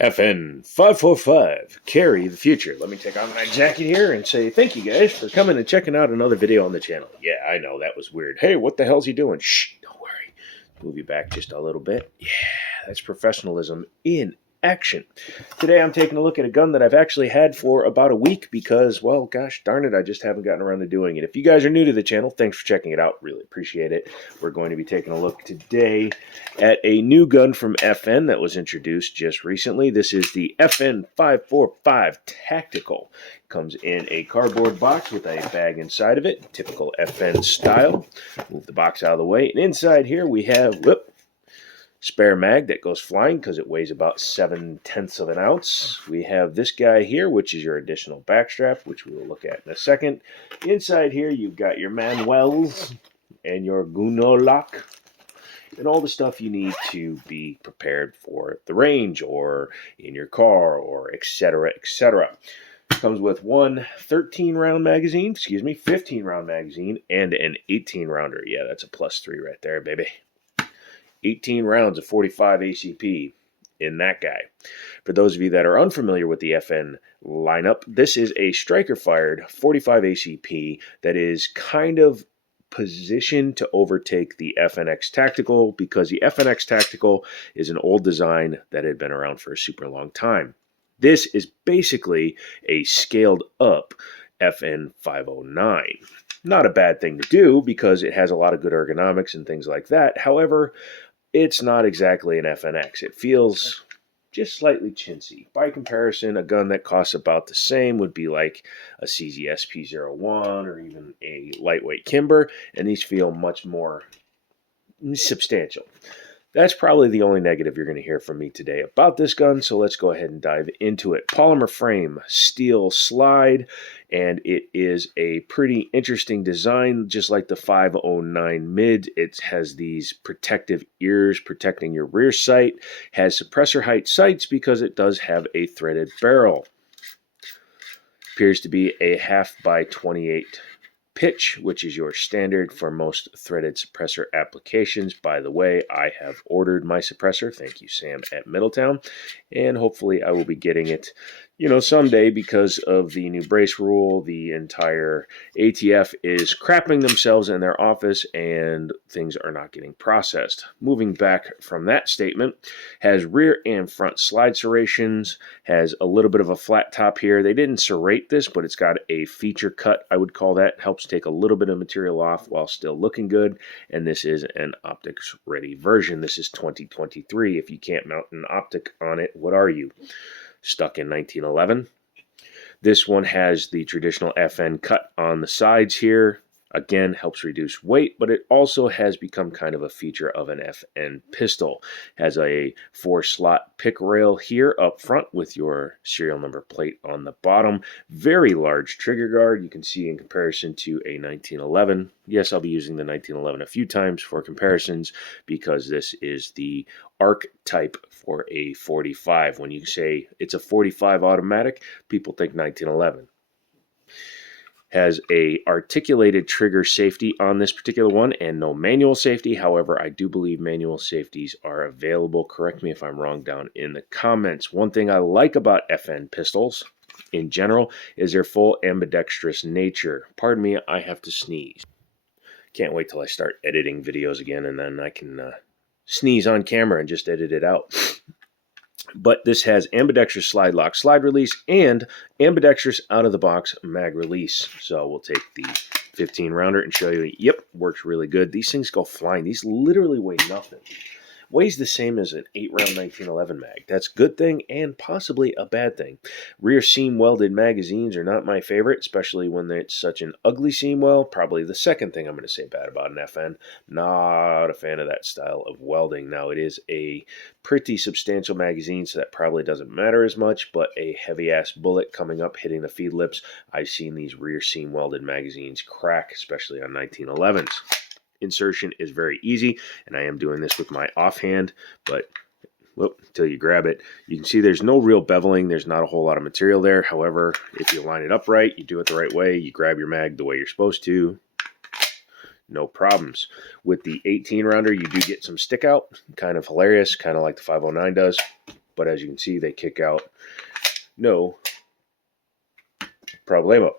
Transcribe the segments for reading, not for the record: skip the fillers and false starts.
FN 545, carry the future. Let me take off my jacket here and say thank you guys for coming and checking out another video on the channel. Yeah, I know, that was weird. Hey, what the hell's he doing? Shh, don't worry. Move you back just a little bit. Yeah, that's professionalism in action. Today I'm taking a look at a gun that I've actually had for about a week because, well, gosh darn it, I just haven't gotten around to doing it. If you guys are new to the channel, thanks for checking it out. Really appreciate it. We're going to be taking a look today at a new gun from FN that was introduced just recently. This is the FN 545 Tactical. It comes in a cardboard box with a bag inside of it, typical FN style. Move the box out of the way. And inside here we have, spare mag that goes flying because it weighs about 7/10 of an ounce. We have this guy here, which is your additional backstrap, which we will look at in a second. Inside here, you've got your manuals and your Gunolak and all the stuff you need to be prepared for the range or in your car or etc. etc. Comes with one 15-round magazine, and an 18-rounder. Yeah, that's a +3 right there, baby. 18 rounds of 45 ACP in that guy. For those of you that are unfamiliar with the FN lineup, this is a striker-fired 45 ACP that is kind of positioned to overtake the FNX Tactical because the FNX Tactical is an old design that had been around for a super long time. This is basically a scaled-up FN 509. Not a bad thing to do because it has a lot of good ergonomics and things like that. However, it's not exactly an FNX. It feels just slightly chintzy. By comparison, a gun that costs about the same would be like a CZSP-01 or even a lightweight Kimber, and these feel much more substantial. That's probably the only negative you're going to hear from me today about this gun, so let's go ahead and dive into it. Polymer frame, steel slide, and it is a pretty interesting design, just like the 509 mid. It has these protective ears protecting your rear sight, has suppressor height sights because it does have a threaded barrel. Appears to be a 1/2x28 pitch, which is your standard for most threaded suppressor applications. By the way, I have ordered my suppressor. Thank you, Sam, at Middletown. And hopefully I will be getting it, someday because of the new brace rule. The entire ATF is crapping themselves in their office and things are not getting processed. Moving back from that statement, has rear and front slide serrations, has a little bit of a flat top here. They didn't serrate this, but it's got a feature cut, I would call that. Helps take a little bit of material off while still looking good. And this is an optics ready version. This is 2023. If you can't mount an optic on it, what are you? Stuck in 1911. This one has the traditional FN cut on the sides here. Again, helps reduce weight, but it also has become kind of a feature of an FN pistol. Has a 4-slot pick rail here up front with your serial number plate on the bottom. Very large trigger guard, you can see in comparison to a 1911. Yes, I'll be using the 1911 a few times for comparisons because this is the ARC type for a 45. When you say it's a 45 automatic, people think 1911. Has a articulated trigger safety on this particular one and no manual safety. However, I do believe manual safeties are available. Correct me if I'm wrong down in the comments. One thing I like about FN pistols in general is their full ambidextrous nature. Pardon me, I have to sneeze. Can't wait till I start editing videos again and then I can sneeze on camera and just edit it out. But this has ambidextrous slide lock slide release and ambidextrous out of the box mag release. So we'll take the 15-rounder and show you, yep, works really good. These things go flying. These literally weigh nothing. Weighs the same as an 8-round 1911 mag. That's a good thing and possibly a bad thing. Rear seam welded magazines are not my favorite, especially when it's such an ugly seam weld. Probably the second thing I'm going to say bad about an FN. Not a fan of that style of welding. Now, it is a pretty substantial magazine, so that probably doesn't matter as much, but a heavy-ass bullet coming up, hitting the feed lips. I've seen these rear seam welded magazines crack, especially on 1911s. Insertion is very easy, and I am doing this with my offhand, but until you grab it, you can see there's no real beveling. There's not a whole lot of material there. However, if you line it up right, you do it the right way, you grab your mag the way you're supposed to, no problems. With the 18-rounder, you do get some stick out, kind of hilarious, kind of like the 509 does. but as you can see, they kick out no problemo.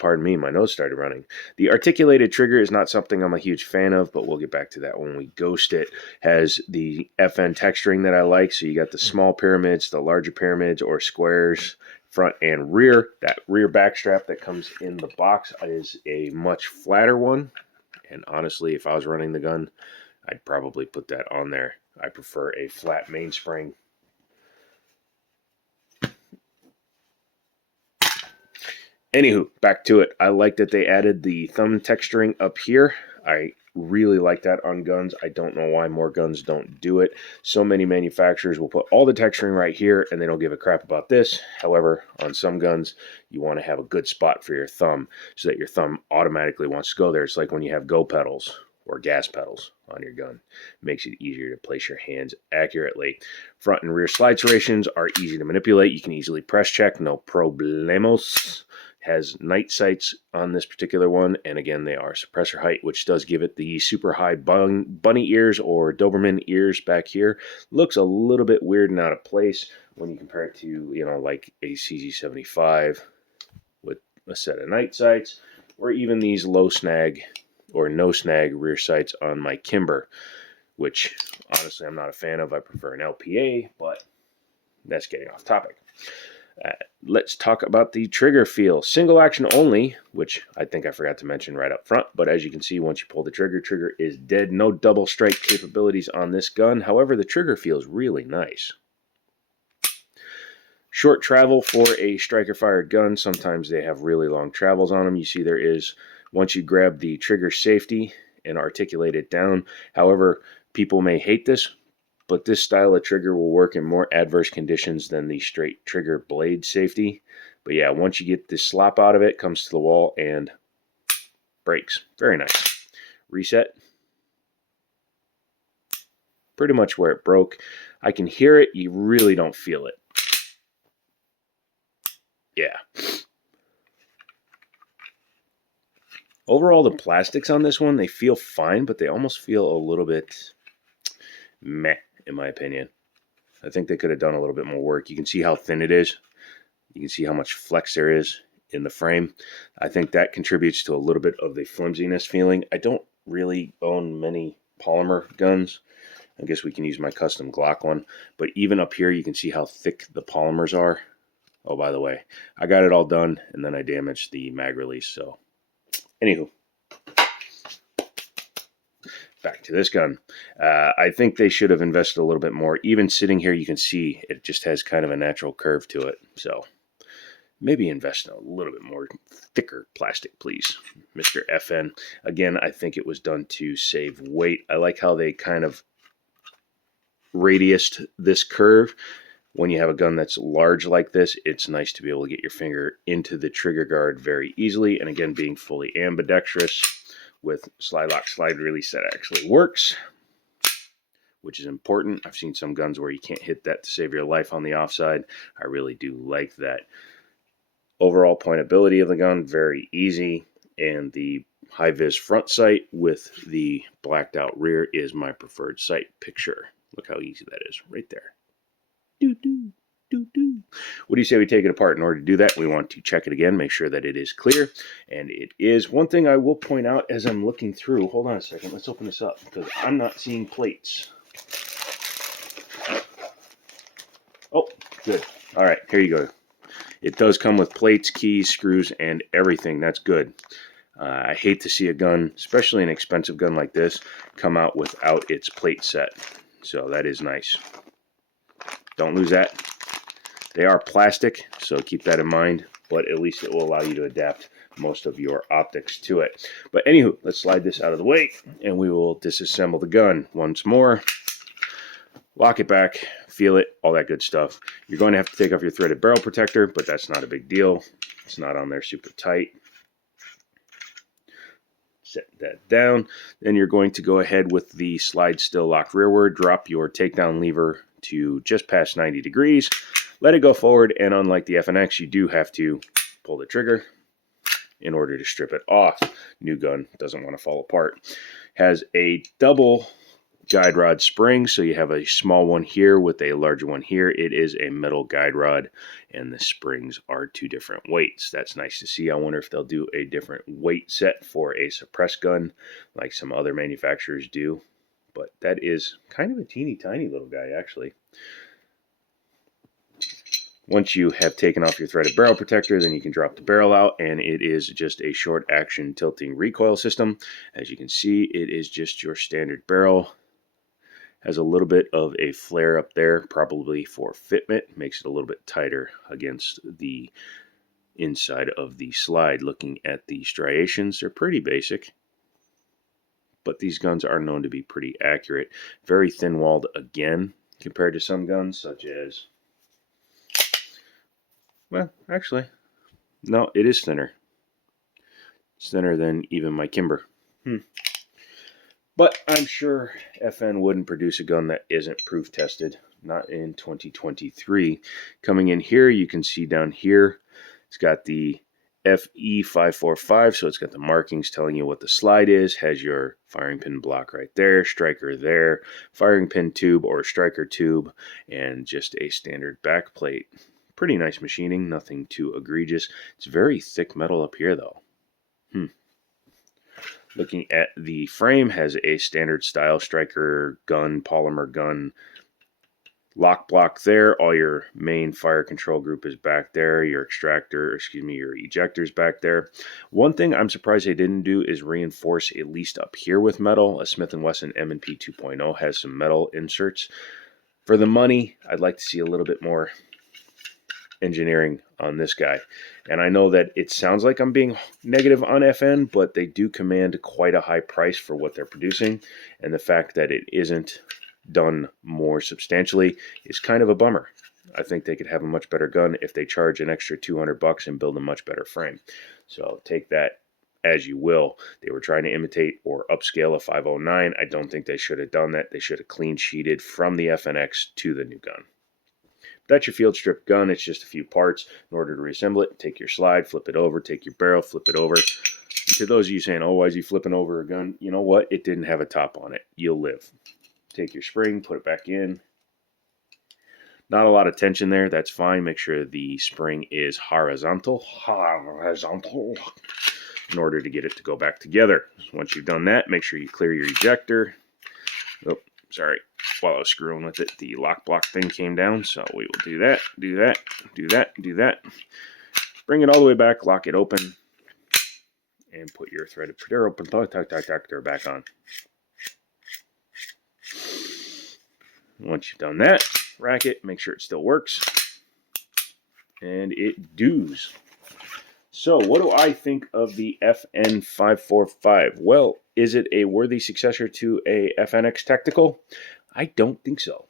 Pardon me, my nose started running. The articulated trigger is not something I'm a huge fan of, but we'll get back to that when we ghost it. Has the FN texturing that I like, so you got the small pyramids, the larger pyramids, or squares, front and rear. That rear backstrap that comes in the box is a much flatter one, and honestly, if I was running the gun, I'd probably put that on there. I prefer a flat mainspring. Anywho, back to it. I like that they added the thumb texturing up here. I really like that on guns. I don't know why more guns don't do it. So many manufacturers will put all the texturing right here and they don't give a crap about this. However, on some guns, you want to have a good spot for your thumb so that your thumb automatically wants to go there. It's like when you have go pedals or gas pedals on your gun. It makes it easier to place your hands accurately. Front and rear slide serrations are easy to manipulate. You can easily press check, no problemos. Has night sights on this particular one, and again, they are suppressor height, which does give it the super high bunny ears or Doberman ears back here. Looks a little bit weird and out of place when you compare it to, you know, like a CZ75 with a set of night sights, or even these low snag or no snag rear sights on my Kimber, which honestly I'm not a fan of. I prefer an LPA, but that's getting off topic. Let's talk about the trigger feel. Single action only, which I think I forgot to mention right up front, but as you can see, once you pull the trigger, trigger is dead. No double strike capabilities on this gun. However, the trigger feels really nice. Short travel for a striker fired gun. Sometimes they have really long travels on them. You see there is, once you grab the trigger safety and articulate it down. However, people may hate this, but this style of trigger will work in more adverse conditions than the straight trigger blade safety. But yeah, once you get this slop out of it, comes to the wall and breaks. Very nice. Reset. Pretty much where it broke. I can hear it. You really don't feel it. Yeah. Overall, the plastics on this one, they feel fine, but they almost feel a little bit meh, in my opinion. I think they could have done a little bit more work. You can see how thin it is. You can see how much flex there is in the frame. I think that contributes to a little bit of the flimsiness feeling. I don't really own many polymer guns. I guess we can use my custom Glock one. But even up here, you can see how thick the polymers are. Oh, by the way, I got it all done, and then I damaged the mag release. So, anywho. Back to this gun. I think they should have invested a little bit more. Even sitting here, you can see it just has kind of a natural curve to it. So maybe invest in a little bit more thicker plastic, please, Mr. FN. Again, I think it was done to save weight. I like how they kind of radiused this curve. When you have a gun that's large like this, it's nice to be able to get your finger into the trigger guard very easily. And again, being fully ambidextrous with slide lock, slide release, that actually works, which is important. I've seen some guns where you can't hit that to save your life on the offside. I really do like that. Overall pointability of the gun, very easy, and the high-vis front sight with the blacked out rear is my preferred sight picture. Look how easy that is right there. Doo-doo. What do you say we take it apart? In order to do that, we want to check it again, make sure that it is clear, and it is. One thing I will point out as I'm looking through, hold on a second, let's open this up, because I'm not seeing plates. Oh, good. All right, here you go. It does come with plates, keys, screws, and everything. That's good. I hate to see a gun, especially an expensive gun like this, come out without its plate set. So that is nice. Don't lose that. They are plastic, so keep that in mind, but at least it will allow you to adapt most of your optics to it. But anywho, let's slide this out of the way, and we will disassemble the gun once more. Lock it back, feel it, all that good stuff. You're going to have to take off your threaded barrel protector, but that's not a big deal. It's not on there super tight. Set that down. Then you're going to go ahead with the slide still lock rearward, drop your takedown lever to just past 90 degrees. Let it go forward, and unlike the FNX, you do have to pull the trigger in order to strip it off. New gun doesn't want to fall apart. Has a double guide rod springs. So you have a small one here with a larger one here. It is a metal guide rod, and the springs are 2 different weights. That's nice to see. I wonder if they'll do a different weight set for a suppressed gun like some other manufacturers do. But that is kind of a teeny tiny little guy, actually. Once you have taken off your threaded barrel protector, then you can drop the barrel out, and it is just a short action tilting recoil system. As you can see, it is just your standard barrel. Has a little bit of a flare up there, probably for fitment. Makes it a little bit tighter against the inside of the slide. Looking at the striations, they're pretty basic, but these guns are known to be pretty accurate. Very thin-walled again, compared to some guns, such as... Well, actually, no, it is thinner. It's thinner than even my Kimber. But I'm sure FN wouldn't produce a gun that isn't proof tested. Not in 2023. Coming in here, you can see down here, it's got the FE545, so it's got the markings telling you what the slide is. Has your firing pin block right there, striker there, firing pin tube or striker tube, and just a standard back plate. Pretty nice machining, nothing too egregious. It's very thick metal up here, though. Looking at the frame, has a standard style striker gun, polymer gun, lock block there. All your main fire control group is back there. Your your ejector's back there. One thing I'm surprised they didn't do is reinforce at least up here with metal. A Smith & Wesson M&P 2.0 has some metal inserts. For the money, I'd like to see a little bit more engineering on this guy. And I know that it sounds like I'm being negative on FN, but they do command quite a high price for what they're producing, and the fact that it isn't done more substantially is kind of a bummer. I think they could have a much better gun if they charge an extra $200 and build a much better frame. So take that as you will. They were trying to imitate or upscale a 509. I don't think they should have done that. They should have clean sheeted from the FNX to the new gun. That's your field strip gun. It's just a few parts. In order to reassemble it, take your slide, flip it over, take your barrel, flip it over. And to those of you saying, oh, why is he flipping over a gun? You know what? It didn't have a top on it. You'll live. Take your spring, put it back in. Not a lot of tension there. That's fine. Make sure the spring is horizontal. In order to get it to go back together. Once you've done that, make sure you clear your ejector. Oh, sorry. While I was screwing with it, the lock block thing came down, so we will do that, do that, do that, do that. Bring it all the way back, lock it open, and put your threaded barrel protector back on. Once you've done that, rack it, make sure it still works, and it does. So, what do I think of the FN545? Well, is it a worthy successor to a FNX Tactical? I don't think so.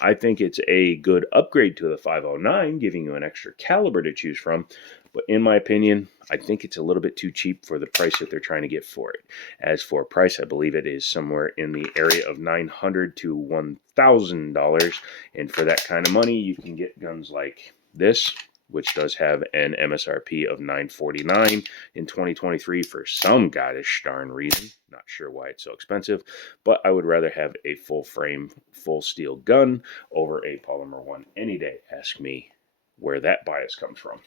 I think it's a good upgrade to the 509, giving you an extra caliber to choose from. But in my opinion, I think it's a little bit too cheap for the price that they're trying to get for it. As for price, I believe it is somewhere in the area of $900 to $1,000. And for that kind of money, you can get guns like this, which does have an MSRP of $949 in 2023 for some goddess darn reason. Not sure why it's so expensive, but I would rather have a full frame, full steel gun over a polymer one any day. Ask me where that bias comes from.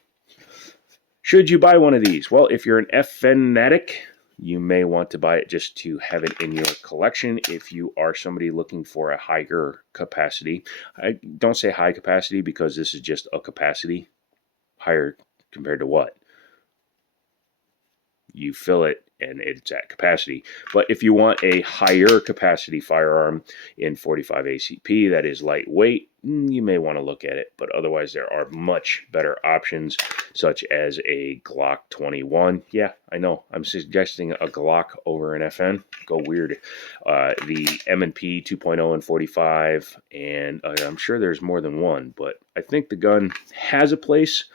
Should you buy one of these? Well, if you're an F fanatic, you may want to buy it just to have it in your collection. If you are somebody looking for a higher capacity, I don't say high capacity because this is just a capacity. Higher compared to what? You fill it and it's at capacity. But if you want a higher capacity firearm in 45 ACP that is lightweight, you may want to look at it. But otherwise, there are much better options, such as a Glock 21. Yeah, I know. I'm suggesting a Glock over an FN. Go weird. The M&P 2.0 and 45, and I'm sure there's more than one. But I think the gun has a place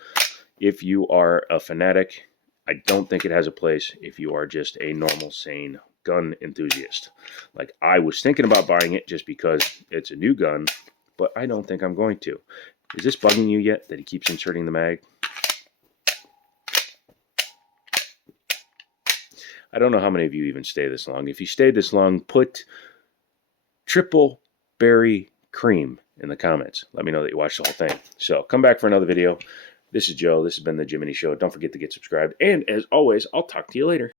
if you are a fanatic. I don't think it has a place if you are just a normal, sane gun enthusiast. Like, I was thinking about buying it just because it's a new gun, but I don't think I'm going to. Is this bugging you yet that he keeps inserting the mag? I don't know how many of you even stay this long. If you stayed this long, put triple berry cream in the comments. Let me know that you watched the whole thing. So come back for another video. This is Joe. This has been The Jiminy Show. Don't forget to get subscribed. And as always, I'll talk to you later.